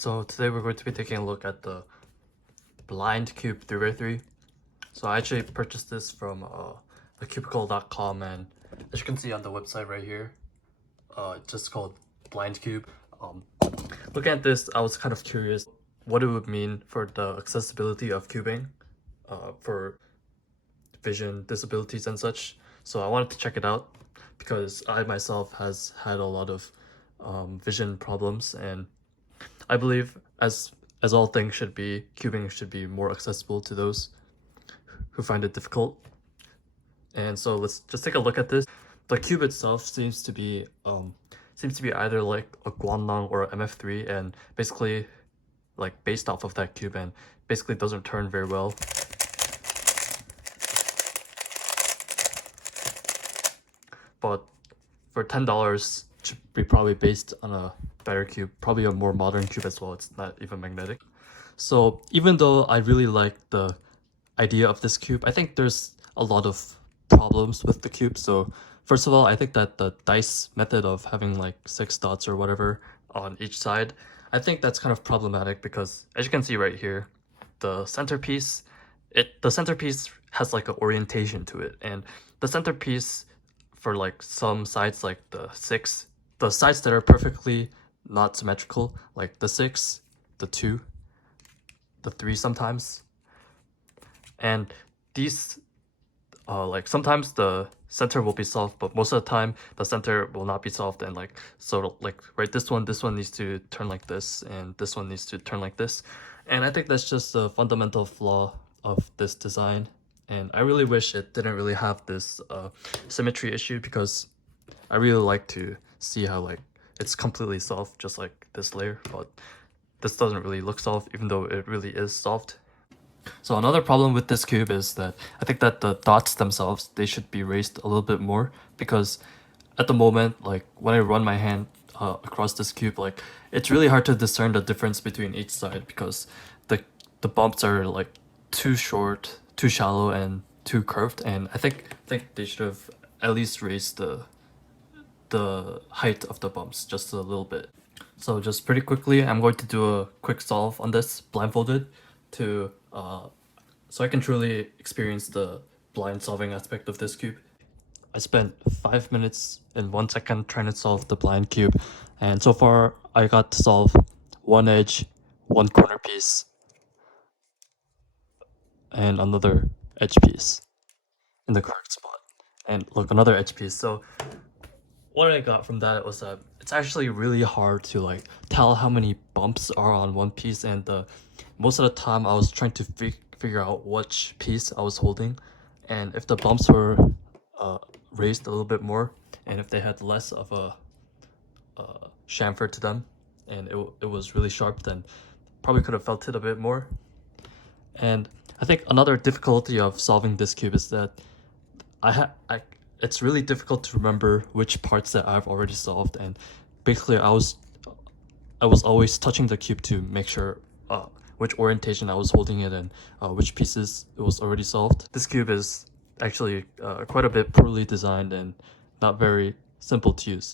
So today we're going to be taking a look at the Blind Cube 3x3. So I actually purchased this from thecubicle.com, and as you can see on the website right here, it's just called Blind Cube. Looking at this, I was kind of curious what it would mean for the accessibility of cubing for vision disabilities and such. So I wanted to check it out because I myself has had a lot of vision problems, and I believe as all things should be, cubing should be more accessible to those who find it difficult. And so let's just take a look at this. The cube itself seems to be either like a Guanlang or a MF3, and basically like based off of that cube, and basically doesn't turn very well. But for $10, it should be probably based on a better cube, probably a more modern cube as well. It's not even magnetic. So even though I really like the idea of this cube, I think there's a lot of problems with the cube. So first of all, I think that the dice method of having like 6 dots or whatever on each side, I think that's kind of problematic because as you can see right here, the centerpiece has like an orientation to it, and the centerpiece for like some sides, like the sides that are perfectly not symmetrical, like the 6, the 2, the 3 sometimes, and these like sometimes the center will be soft, but most of the time the center will not be soft, and like so like right, this one needs to turn like this, and this one needs to turn like this, and I think that's just a fundamental flaw of this design. And I really wish it didn't really have this symmetry issue, because I really like to see how like it's completely soft, just like this layer, but this doesn't really look soft even though it really is soft. So another problem with this cube is that I think that the dots themselves, they should be raised a little bit more, because at the moment, like when I run my hand across this cube, like it's really hard to discern the difference between each side, because the bumps are like too short, too shallow, and too curved, and I think they should have at least raised the height of the bumps just a little bit. So just pretty quickly, I'm going to do a quick solve on this blindfolded to so I can truly experience the blind solving aspect of this cube. I spent 5 minutes and 1 second trying to solve the blind cube, and so far I got to solve one edge, one corner piece, and another edge piece in the correct spot, and look, another edge piece. So what I got from that was that it's actually really hard to like tell how many bumps are on one piece, and most of the time I was trying to figure out which piece I was holding, and if the bumps were raised a little bit more, and if they had less of a chamfer to them, and it was really sharp, then probably could have felt it a bit more. And I think another difficulty of solving this cube is that it's really difficult to remember which parts that I've already solved, and basically I was always touching the cube to make sure which orientation I was holding it, and which pieces it was already solved. This cube is actually quite a bit poorly designed and not very simple to use.